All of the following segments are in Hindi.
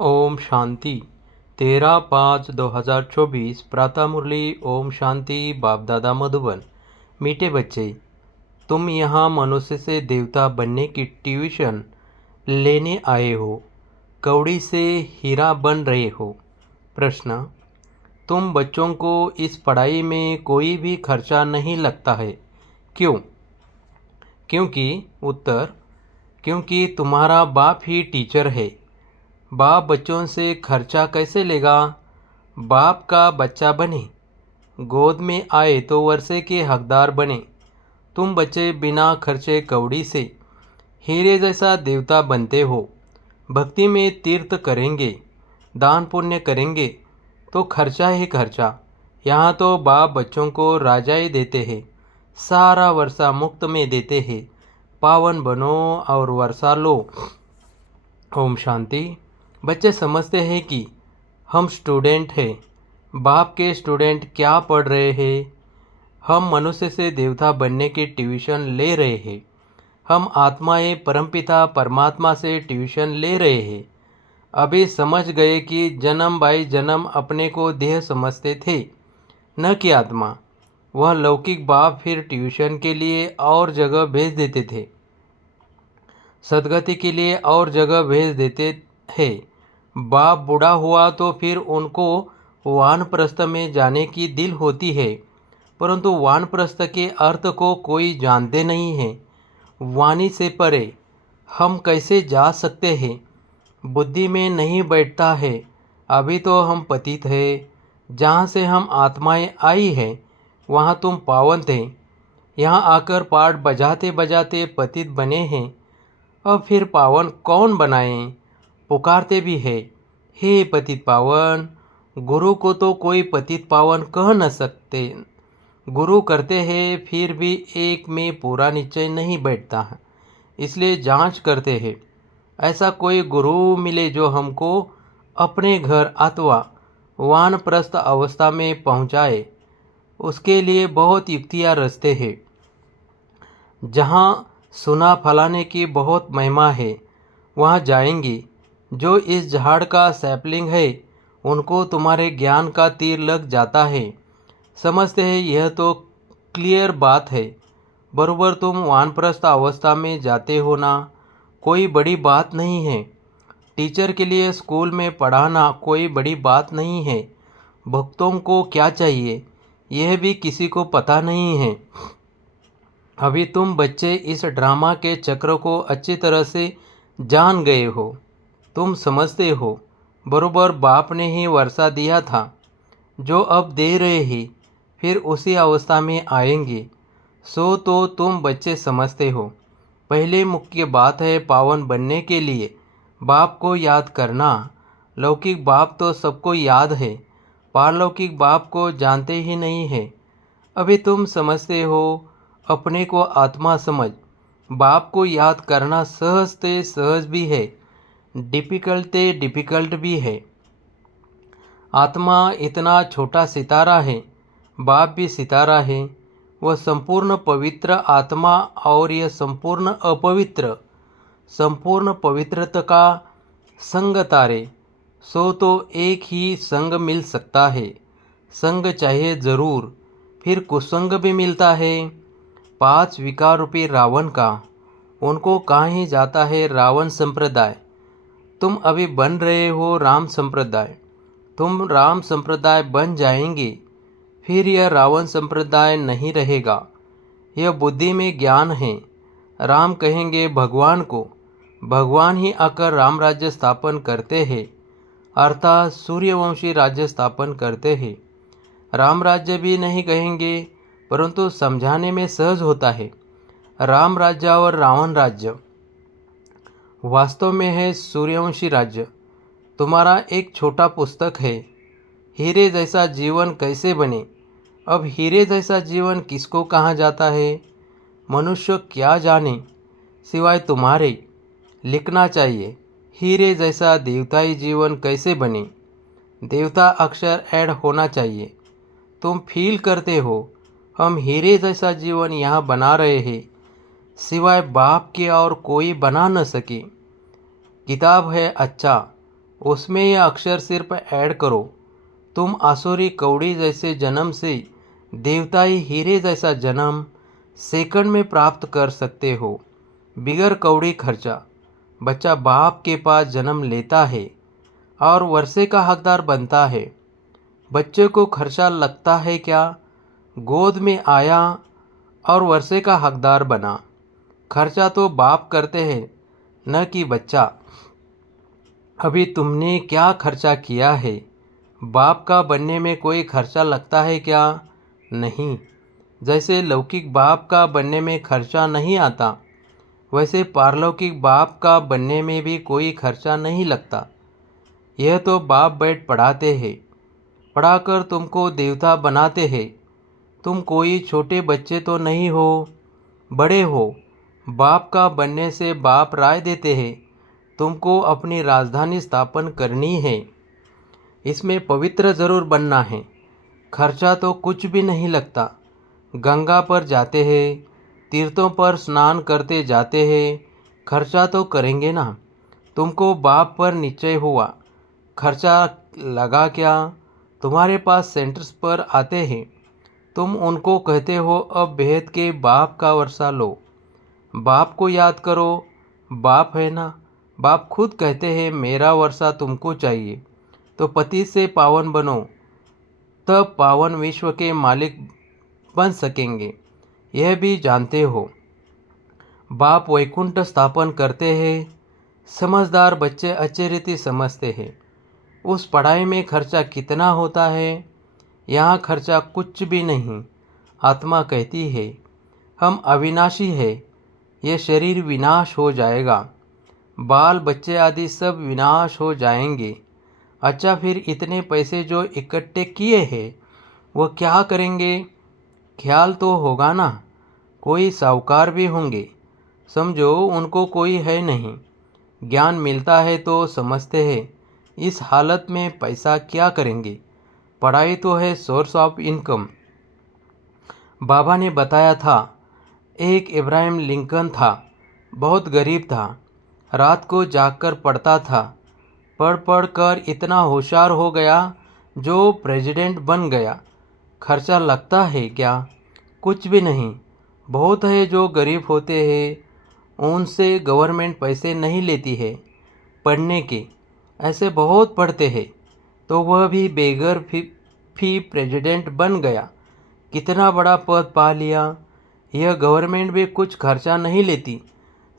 ओम शांति। 13/5/2024 प्रातः मुरली। ओम शांति। बाप दादा मधुबन। मीठे बच्चे, तुम यहाँ मनुष्य से देवता बनने की ट्यूशन लेने आए हो, कौड़ी से हीरा बन रहे हो। प्रश्न: तुम बच्चों को इस पढ़ाई में कोई भी खर्चा नहीं लगता है, क्यों? क्योंकि उत्तर: क्योंकि तुम्हारा बाप ही टीचर है। बाप बच्चों से खर्चा कैसे लेगा? बाप का बच्चा बने, गोद में आए तो वर्षे के हकदार बने। तुम बच्चे बिना खर्चे कौड़ी से हीरे जैसा देवता बनते हो। भक्ति में तीर्थ करेंगे, दान पुण्य करेंगे तो खर्चा ही खर्चा। यहाँ तो बाप बच्चों को राजा ही देते हैं, सारा वर्षा मुफ्त में देते हैं। पावन बनो और वर्षा लो। ओम शांति। बच्चे समझते हैं कि हम स्टूडेंट हैं। बाप के स्टूडेंट क्या पढ़ रहे हैं? हम मनुष्य से देवता बनने की ट्यूशन ले रहे हैं। हम आत्माएं परमपिता परमात्मा से ट्यूशन ले रहे हैं। अभी समझ गए कि जन्म बाई जन्म अपने को देह समझते थे, न कि आत्मा। वह लौकिक बाप फिर ट्यूशन के लिए और जगह भेज देते थे, सदगति के लिए और जगह भेज देते हैं। बाप बूढ़ा हुआ तो फिर उनको वानप्रस्थ में जाने की दिल होती है, परंतु वानप्रस्थ के अर्थ को कोई जानते नहीं है। वाणी से परे हम कैसे जा सकते हैं? बुद्धि में नहीं बैठता है। अभी तो हम पतित हैं। जहाँ से हम आत्माएं आई हैं वहाँ तुम पावन थे। यहाँ आकर पाठ बजाते बजाते पतित बने हैं। अब फिर पावन कौन बनाए? पुकारते भी है, हे पतित पावन। गुरु को तो कोई पतित पावन कह न सकते। गुरु करते हैं फिर भी एक में पूरा निश्चय नहीं बैठता है, इसलिए जांच करते हैं। ऐसा कोई गुरु मिले जो हमको अपने घर अथवा वानप्रस्थ अवस्था में पहुंचाए। उसके लिए बहुत युक्तियाँ रचते हैं। जहाँ सुना फलाने की बहुत महिमा है वहाँ जाएंगे। जो इस झाड़ का सैपलिंग है उनको तुम्हारे ज्ञान का तीर लग जाता है। समझते हैं यह तो क्लियर बात है। बरोबर तुम वानप्रस्थ अवस्था में जाते हो ना, कोई बड़ी बात नहीं है। टीचर के लिए स्कूल में पढ़ाना कोई बड़ी बात नहीं है। भक्तों को क्या चाहिए यह भी किसी को पता नहीं है। अभी तुम बच्चे इस ड्रामा के चक्र को अच्छी तरह से जान गए हो। तुम समझते हो बरोबर बाप ने ही वर्षा दिया था, जो अब दे रहे हैं फिर उसी अवस्था में आएंगे। सो तो तुम बच्चे समझते हो। पहले मुख्य बात है पावन बनने के लिए बाप को याद करना। लौकिक बाप तो सबको याद है, पारलौकिक बाप को जानते ही नहीं है। अभी तुम समझते हो, अपने को आत्मा समझ। बाप को याद करना सहज से सहज भी है, डिफ़िकल्ट से डिफ़िकल्ट भी है। आत्मा इतना छोटा सितारा है, बाप भी सितारा है। वह संपूर्ण पवित्र आत्मा और यह संपूर्ण अपवित्र, संपूर्ण पवित्रता का संग तारे। सो तो एक ही संग मिल सकता है। संग चाहिए ज़रूर, फिर कुसंग भी मिलता है। 5 विकार रूपी रावण का, उनको कहाँ ही जाता है रावण संप्रदाय। तुम अभी बन रहे हो राम संप्रदाय। तुम राम संप्रदाय बन जाएंगे, फिर यह रावण संप्रदाय नहीं रहेगा। यह बुद्धि में ज्ञान है। राम कहेंगे भगवान को, भगवान ही आकर राम राज्य स्थापन करते हैं, अर्थात सूर्यवंशी राज्य स्थापन करते हैं। राम राज्य भी नहीं कहेंगे, परंतु समझाने में सहज होता है। राम राज्य और रावण राज्य वास्तव में है सूर्यवंशी राज्य। तुम्हारा एक छोटा पुस्तक है, हीरे जैसा जीवन कैसे बने। अब हीरे जैसा जीवन किसको कहा जाता है? मनुष्य क्या जाने सिवाय तुम्हारे। लिखना चाहिए, हीरे जैसा देवताई जीवन कैसे बने। देवता अक्षर ऐड होना चाहिए। तुम फील करते हो हम हीरे जैसा जीवन यहाँ बना रहे हैं, सिवाय बाप के और कोई बना न सके। किताब है अच्छा, उसमें यह अक्षर सिर्फ ऐड करो। तुम आसुरी कौड़ी जैसे जन्म से देवताई हीरे जैसा जन्म सेकंड में प्राप्त कर सकते हो, बिगर कौड़ी खर्चा। बच्चा बाप के पास जन्म लेता है और वर्षे का हकदार बनता है। बच्चे को खर्चा लगता है क्या? गोद में आया और वर्षे का हकदार बना। खर्चा तो बाप करते हैं, न कि बच्चा। अभी तुमने क्या खर्चा किया है? बाप का बनने में कोई खर्चा लगता है क्या? नहीं। जैसे लौकिक बाप का बनने में खर्चा नहीं आता, वैसे पारलौकिक बाप का बनने में भी कोई खर्चा नहीं लगता। यह तो बाप बैठ पढ़ाते हैं, पढ़ाकर तुमको देवता बनाते हैं। तुम कोई छोटे बच्चे तो नहीं हो, बड़े हो। बाप का बनने से बाप राय देते हैं, तुमको अपनी राजधानी स्थापन करनी है। इसमें पवित्र ज़रूर बनना है। खर्चा तो कुछ भी नहीं लगता। गंगा पर जाते हैं, तीर्थों पर स्नान करते जाते हैं, खर्चा तो करेंगे ना। तुमको बाप पर निश्चय हुआ, खर्चा लगा क्या? तुम्हारे पास सेंटर्स पर आते हैं, तुम उनको कहते हो अब बेहद के बाप का वर्षा लो। बाप को याद करो, बाप है ना। बाप खुद कहते हैं मेरा वर्षा तुमको चाहिए, तो पति से पावन बनो, तब पावन विश्व के मालिक बन सकेंगे। यह भी जानते हो। बाप वैकुंठ स्थापन करते हैं। समझदार बच्चे अच्छी रीति समझते हैं। उस पढ़ाई में खर्चा कितना होता है? यहाँ खर्चा कुछ भी नहीं। आत्मा कहती है हम अविनाशी है, यह शरीर विनाश हो जाएगा, बाल बच्चे आदि सब विनाश हो जाएंगे। अच्छा, फिर इतने पैसे जो इकट्ठे किए हैं वह क्या करेंगे? ख्याल तो होगा ना। कोई साहूकार भी होंगे, समझो उनको कोई है नहीं। ज्ञान मिलता है तो समझते हैं इस हालत में पैसा क्या करेंगे। पढ़ाई तो है सोर्स ऑफ इनकम। बाबा ने बताया था, एक इब्राहिम लिंकन था, बहुत गरीब था, रात को जागकर पढ़ता था। पढ़ पढ़ कर इतना होशियार हो गया जो प्रेसिडेंट बन गया। खर्चा लगता है क्या? कुछ भी नहीं। बहुत है जो गरीब होते हैं, उनसे गवर्नमेंट पैसे नहीं लेती है पढ़ने के। ऐसे बहुत पढ़ते हैं, तो वह भी बेगर फी प्रेसिडेंट बन गया, कितना बड़ा पद पा लिया। यह गवर्नमेंट भी कुछ खर्चा नहीं लेती,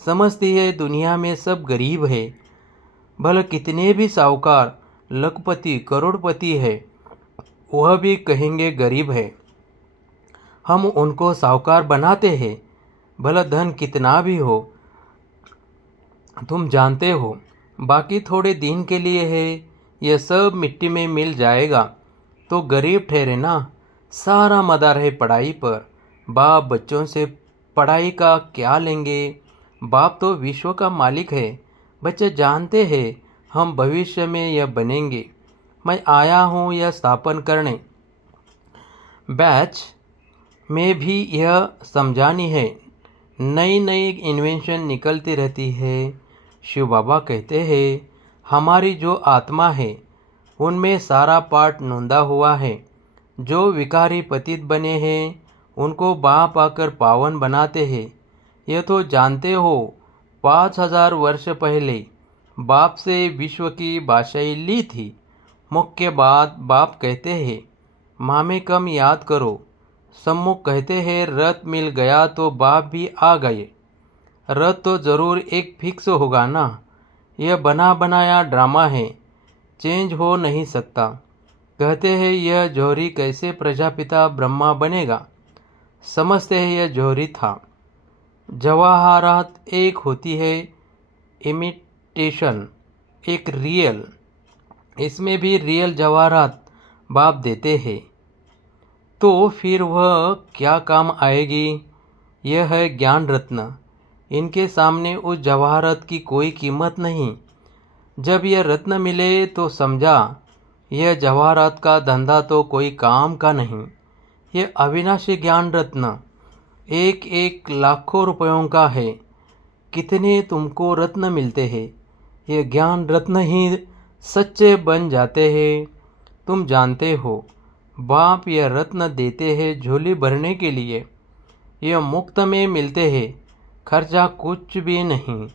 समझती है दुनिया में सब गरीब है। भले कितने भी साहूकार लखपति करोड़पति है, वह भी कहेंगे गरीब है। हम उनको साहूकार बनाते हैं, भला धन कितना भी हो। तुम जानते हो, बाकी थोड़े दिन के लिए है, यह सब मिट्टी में मिल जाएगा। तो गरीब ठहरे ना। सारा मदार है पढ़ाई पर। बाप बच्चों से पढ़ाई का क्या लेंगे? बाप तो विश्व का मालिक है। बच्चे जानते हैं हम भविष्य में यह बनेंगे। मैं आया हूँ यह स्थापन करने। बैच में भी यह समझानी है। नई नई इन्वेंशन निकलती रहती है। शिव बाबा कहते हैं हमारी जो आत्मा है उनमें सारा पाठ नोंदा हुआ है। जो विकारी पतित बने हैं उनको बाप आकर पावन बनाते हैं। यह तो जानते हो 5000 वर्ष पहले बाप से विश्व की बादशाही ली थी। मुख्य बात बाप कहते हैं मामे कम याद करो। सम्मुख कहते हैं रथ मिल गया तो बाप भी आ गए। रथ तो ज़रूर एक फिक्स होगा ना। यह बना बनाया ड्रामा है, चेंज हो नहीं सकता। कहते हैं यह जौहरी कैसे प्रजापिता ब्रह्मा बनेगा। समझते हैं यह जौहरी था। जवाहरात एक होती है इमिटेशन, एक रियल। इसमें भी रियल जवाहरात बाप देते हैं, तो फिर वह क्या काम आएगी? यह है ज्ञान रत्न। इनके सामने उस जवाहरात की कोई कीमत नहीं। जब यह रत्न मिले तो समझा यह जवाहरात का धंधा तो कोई काम का नहीं। यह अविनाशी ज्ञान रत्न एक एक लाखों रुपयों का है। कितने तुमको रत्न मिलते हैं, यह ज्ञान रत्न ही सच्चे बन जाते हैं। तुम जानते हो, बाप यह रत्न देते हैं झोली भरने के लिए। यह मुफ्त में मिलते हैं, खर्चा कुछ भी नहीं।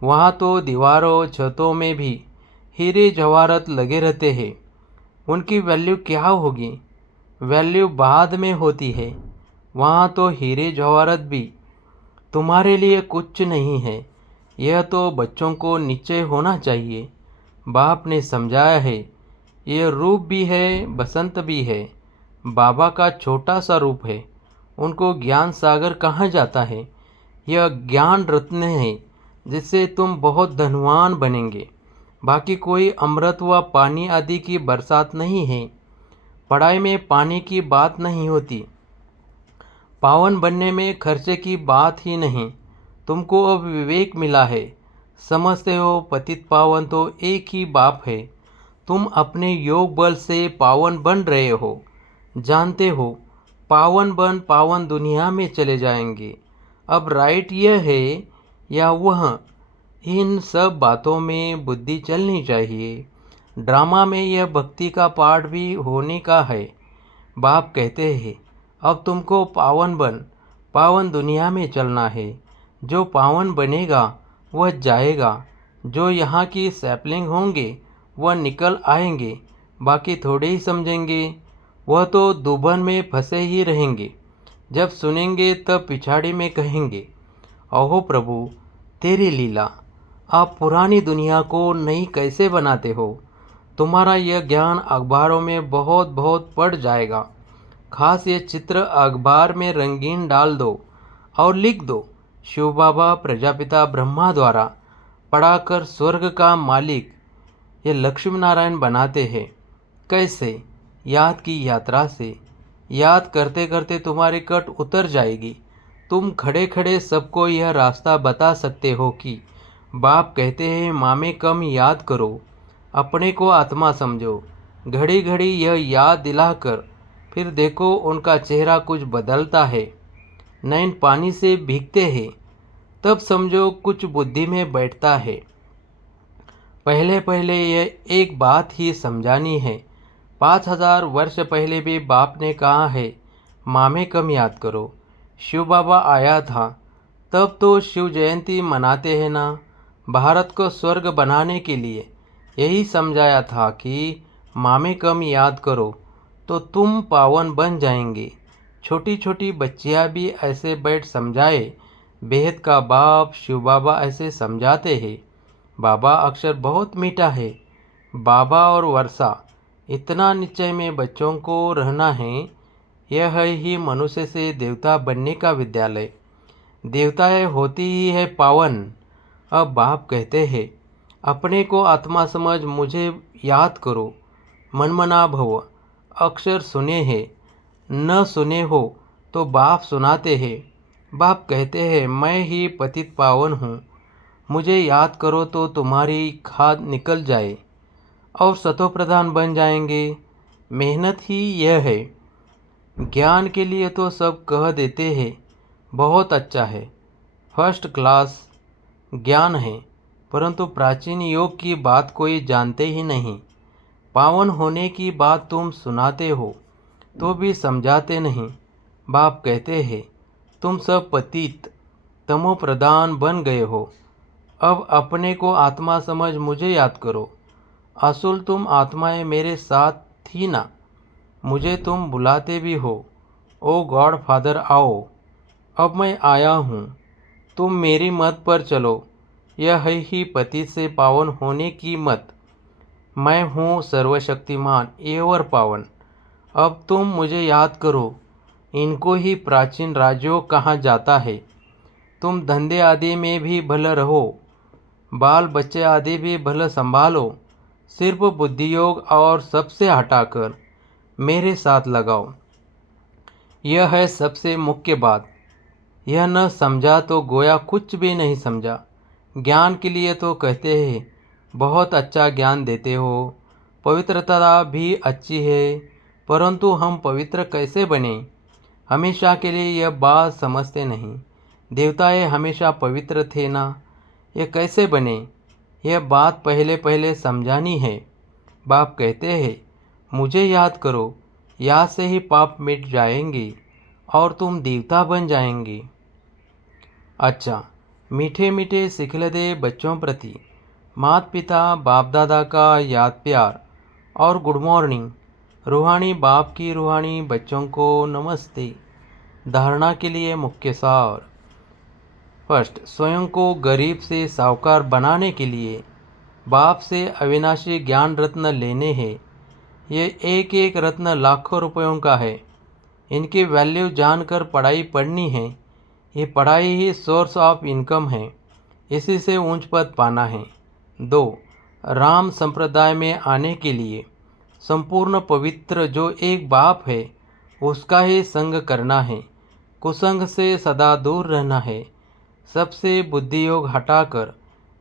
वहाँ तो दीवारों छतों में भी हीरे जवाहरात लगे रहते हैं। उनकी वैल्यू क्या होगी? वैल्यू बाद में होती है। वहाँ तो हीरे जवाहरात भी तुम्हारे लिए कुछ नहीं है। यह तो बच्चों को निश्चय होना चाहिए। बाप ने समझाया है, यह रूप भी है, बसंत भी है। बाबा का छोटा सा रूप है। उनको ज्ञान सागर कहा जाता है। यह ज्ञान रत्न है जिससे तुम बहुत धनवान बनेंगे। बाकी कोई अमृत व पानी आदि की बरसात नहीं है। पढ़ाई में पानी की बात नहीं होती। पावन बनने में खर्चे की बात ही नहीं। तुमको अब विवेक मिला है। समझते हो पतित पावन तो एक ही बाप है। तुम अपने योग बल से पावन बन रहे हो। जानते हो, पावन बन पावन दुनिया में चले जाएंगे। अब राइट यह है या वह, इन सब बातों में बुद्धि चलनी चाहिए। ड्रामा में यह भक्ति का पाठ भी होने का है। बाप कहते हैं, अब तुमको पावन बन पावन दुनिया में चलना है। जो पावन बनेगा वह जाएगा। जो यहाँ की सैपलिंग होंगे वह निकल आएंगे। बाकी थोड़े ही समझेंगे। वह तो दुबन में फंसे ही रहेंगे। जब सुनेंगे तब पिछाड़ी में कहेंगे, अहो प्रभु, तेरी लीला। आप पुरानी दुनिया को नई कैसे बनाते हो? तुम्हारा यह ज्ञान अखबारों में बहुत बहुत पड़ जाएगा। खास ये चित्र अखबार में रंगीन डाल दो और लिख दो, शिव बाबा प्रजापिता ब्रह्मा द्वारा पढ़ाकर स्वर्ग का मालिक ये लक्ष्मी नारायण बनाते हैं। कैसे? याद की यात्रा से। याद करते करते तुम्हारी कट उतर जाएगी। तुम खड़े खड़े सबको यह रास्ता बता सकते हो कि बाप कहते हैं, मामे कम याद करो, अपने को आत्मा समझो। घड़ी घड़ी यह याद दिलाकर फिर देखो उनका चेहरा कुछ बदलता है। नैन पानी से भीगते हैं। तब समझो कुछ बुद्धि में बैठता है। पहले पहले यह एक बात ही समझानी है। 5000 वर्ष पहले भी बाप ने कहा है, मामे कम याद करो। शिव बाबा आया था तब तो शिव जयंती मनाते हैं ना। भारत को स्वर्ग बनाने के लिए यही समझाया था कि मामे कम याद करो तो तुम पावन बन जाएंगे। छोटी छोटी बच्चियां भी ऐसे बैठ समझाए। बेहद का बाप शिव बाबा ऐसे समझाते हैं। बाबा अक्षर बहुत मीठा है। बाबा और वर्षा इतना निश्चय में बच्चों को रहना है। यह है ही मनुष्य से देवता बनने का विद्यालय। देवताएं होती ही है पावन। अब बाप कहते हैं, अपने को आत्मा समझ मुझे याद करो, मनमना भव। अक्षर सुने हैं, न सुने हो तो बाप सुनाते हैं। बाप कहते हैं, मैं ही पतित पावन हूँ। मुझे याद करो तो तुम्हारी खाद निकल जाए और सतो प्रधान बन जाएंगे। मेहनत ही यह है। ज्ञान के लिए तो सब कह देते हैं, बहुत अच्छा है, फर्स्ट क्लास ज्ञान है, परंतु प्राचीन योग की बात कोई जानते ही नहीं। पावन होने की बात तुम सुनाते हो तो भी समझाते नहीं। बाप कहते हैं, तुम सब पतित तमो प्रधान बन गए हो। अब अपने को आत्मा समझ मुझे याद करो। असूल तुम आत्माएं मेरे साथ थी ना। मुझे तुम बुलाते भी हो, ओ गॉड फादर आओ। अब मैं आया हूँ, तुम मेरी मत पर चलो। यह है ही पति से पावन होने की मत। मैं हूँ सर्वशक्तिमान एवर पावन। अब तुम मुझे याद करो। इनको ही प्राचीन राज्यों कहा जाता है। तुम धंधे आदि में भी भले रहो, बाल बच्चे आदि भी भले संभालो। सिर्फ बुद्धि योग और सबसे हटाकर मेरे साथ लगाओ। यह है सबसे मुख्य बात। यह न समझा तो गोया कुछ भी नहीं समझा। ज्ञान के लिए तो कहते हैं, बहुत अच्छा ज्ञान देते हो, पवित्रता भी अच्छी है, परंतु हम पवित्र कैसे बने? हमेशा के लिए यह बात समझते नहीं। देवताएं हमेशा पवित्र थे ना, ये कैसे बने? यह बात पहले पहले समझानी है। बाप कहते हैं, मुझे याद करो, याद से ही पाप मिट जाएंगे और तुम देवता बन जाएंगे। अच्छा, मीठे मीठे सिखलदे बच्चों प्रति माता पिता बाप दादा का याद प्यार और गुड मॉर्निंग। रूहानी बाप की रूहानी बच्चों को नमस्ते। धारणा के लिए मुख्य सार। फर्स्ट, स्वयं को गरीब से साहूकार बनाने के लिए बाप से अविनाशी ज्ञान रत्न लेने हैं। ये एक एक रत्न लाखों रुपयों का है। इनकी वैल्यू जानकर पढ़ाई पढ़नी है। ये पढ़ाई ही सोर्स ऑफ इनकम है। इसी से ऊंच पद पाना है। 2, राम संप्रदाय में आने के लिए संपूर्ण पवित्र जो एक बाप है उसका ही संग करना है। कुसंग से सदा दूर रहना है। सबसे बुद्धि योग हटाकर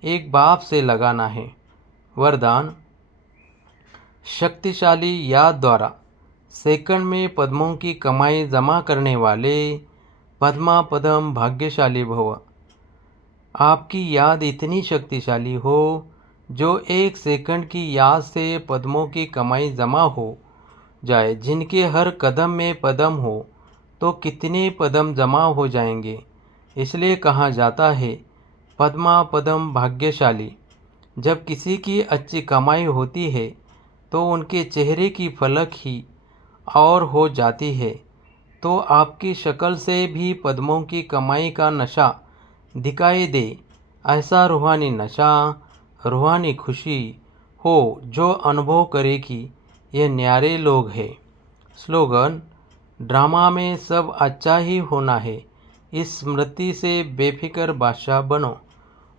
एक बाप से लगाना है। वरदान, शक्तिशाली याद द्वारा सेकंड में पद्मों की कमाई जमा करने वाले पद्मा पदम भाग्यशाली भव। आपकी याद इतनी शक्तिशाली हो जो एक सेकंड की याद से पद्मों की कमाई जमा हो जाए। जिनके हर कदम में पदम हो तो कितने पदम जमा हो जाएंगे। इसलिए कहा जाता है पद्मा पदम भाग्यशाली। जब किसी की अच्छी कमाई होती है तो उनके चेहरे की फलक ही और हो जाती है। तो आपकी शक्ल से भी पद्मों की कमाई का नशा दिखाई दे। ऐसा रूहानी नशा, रूहानी खुशी हो जो अनुभव करे कि ये न्यारे लोग हैं। स्लोगन, ड्रामा में सब अच्छा ही होना है। इस स्मृति से बेफिक्र बादशाह बनो।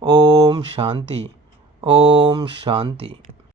ओम शांति, ओम शांति।